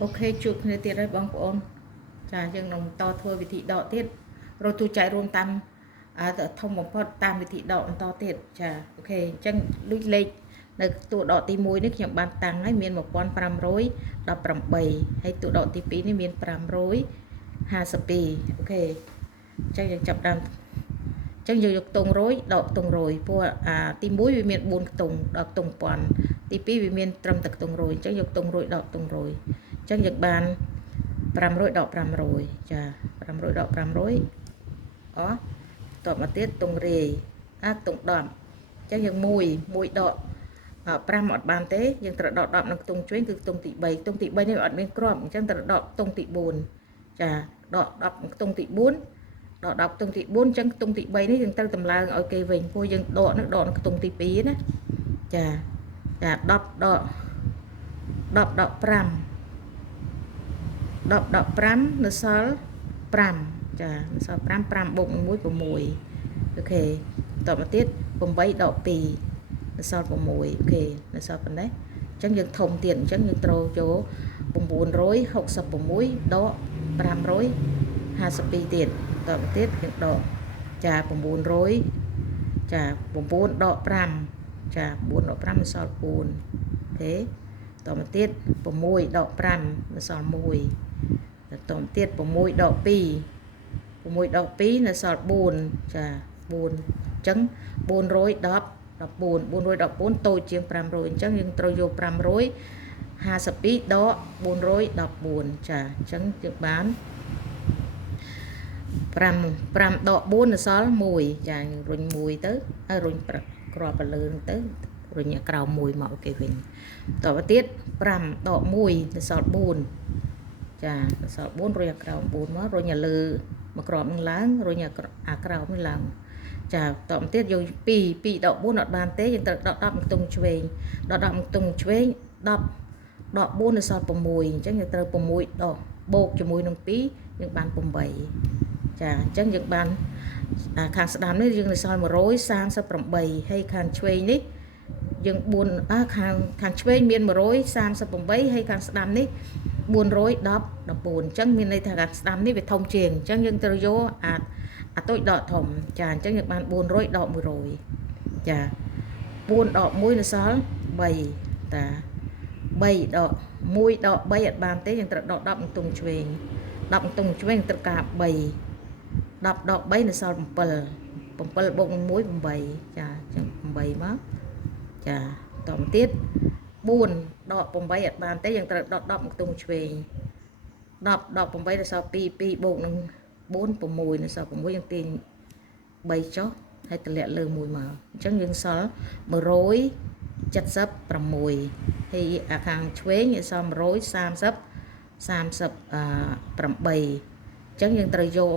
ok chuột này tiệt đấy bóng của ôn chà nhưng nồng to thôi vì thị đỏ tiết rồi tôi chạy luôn tam thông một phát tam vì thị đỏ to tiệt chà ok chân lũi lên nơi tụ đỏ tí mùi nước nhậm bàn tăng ấy miền một con pram rối đập pram bầy hay tụ đỏ tí pí này miền pram rối hà sập pì ok chânยังจับ đam ចឹងយើងយកខ្ទង់រយដកខ្ទង់រយព្រោះទី1វាមាន4ខ្ទង់ដកខ្ទង់ពាន់ទី2វាមានត្រឹមតែខ្ទង់រយចឹងយកខ្ទង់រយដកខ្ទង់រយចឹងយើងបាន500ដក500ចា500ដក500អោះតបមកទៀតខ្ទង់រាយខ្ទង់10ចឹងយើង1ដក5អត់បានទេយើងត្រូវដក10នៅខ្ទង់ឆ្វេងគឺខ្ទង់ទី3ខ្ទង់ទី3នេះអត់មានគ្រាប់អញ្ចឹងត្រូវដកខ្ទង់ទី4ចាដក10ខ្ទង់ទី4ដក10ខ្ទង់ទី4ចឹងខ្ទង់ទី3នេះយើងត្រូវតម្លើងឲ្យគេវិញព្រោះយើងដកនៅខ្ទង់ទី2ណាចា10ដក5 10ដក5នៅសល់5ចានៅសល់5បូក1 6អូខេតទៅទៀត8ដក2នៅសល់6អូខេនៅសល់ប៉ុណ្ណេះអញ្ចឹងយើងធំទៀតអញ្ចឹងយើងត្រូវចូល966ដក552ទៀតតទៅទៀតយើងដកចា900ចា9ដក5ចា9ដក5នៅសល់4អូខេតមកទៀត6ដក5នៅសល់1តទៅទៀត6ដក2 6ដក2នៅសល់4ចា4អញ្ចឹង414តូចជាង500អញ្ចឹងយើងត្រូវយក552ដក414ចាអញ្ចឹងយើងបាន5ដក4នៅសល់1ចារុញ1ទៅហើយរុញក្របទៅលើនឹងទៅរុញក្រោម1មកគេវិញតទៅទៀត5ដក1នៅសល់4ចានៅសល់4រុញក្រោម4មករុញលើមកក្របនឹងឡើងរុញក្រោមនឹងឡើងចាតទៅទៀតយក2ដក4អត់បានទេយើងត្រូវដក10ខ្ទង់ឆ្វេងដក10ខ្ទង់ឆ្វេង10ដក4នៅសល់6អញ្ចឹងយើងត្រូវ6ដកបូកជាមួយនឹង2យើងបាន8ចាអញ្ចឹងយើងបានខាងស្ដាំនេះយើងនៅសល់138ហើយខាងឆ្វេងនេះយើង4ខាងឆ្វេងមាន138ហើយខាងស្ដាំនេះ414អញ្ចឹងមានន័យថាខាងស្ដាំនេះវាធំជាងអញ្ចឹងយើងត្រូវយកអាតូចដកធំចាអញ្ចឹងយើងបាន400ដក100ចា4ដក1នៅសល់3តា3ដក1ដក3អត់បានទេយើងត្រូវដក10ខ្ទង់ឆ្វេង10ខ្ទង់ឆ្វេងត្រូវការ3 10ដក3នៅសល់7បូកនឹង1 8ចាអញ្ចឹង8មកចាតមកទៀត4ដក8អត់បានទេយើងត្រូវដក10ខ្ទង់ឆ្វេង10ដក8នៅសល់2បូកនឹង4 6នៅសល់6យើងទាញ3ចុះហើយតម្លាក់លើ1មកអញ្ចឹងយើងសល់176ហើយខាងឆ្វេងយើងសល់138អញ្ចឹងយើងត្រូវយក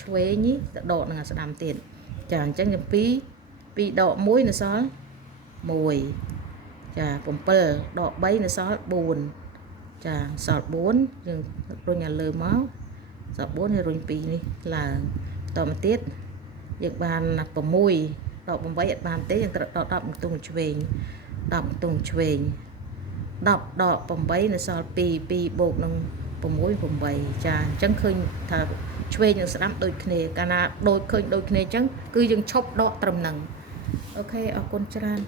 ឆ្វេងនេះទៅដកនឹងស្ដាំទៀតចាអញ្ចឹងយើង2ដក1នៅសល់1ចា7ដក3នៅសល់4ចាសល់4យើងរុញលើមកសល់4ហើយរុញ2នេះឡើងតមកទៀតយើងបាន6ដក8អត់បានទេយើងត្រូវដក10ខ្ទង់ឆ្វេង10ខ្ទង់ឆ្វេង10ដក8នៅសល់2បូកនឹង6 8ចាអញ្ចឹងឃើញថាឆ្វេងនិងស្ដាំដូចគ្នាកាលណាឃើញដូចគ្នាអញ្ចឹងគឺយើងឈប់ដកត្រឹមហ្នឹងអូខេអរគុណច្រើន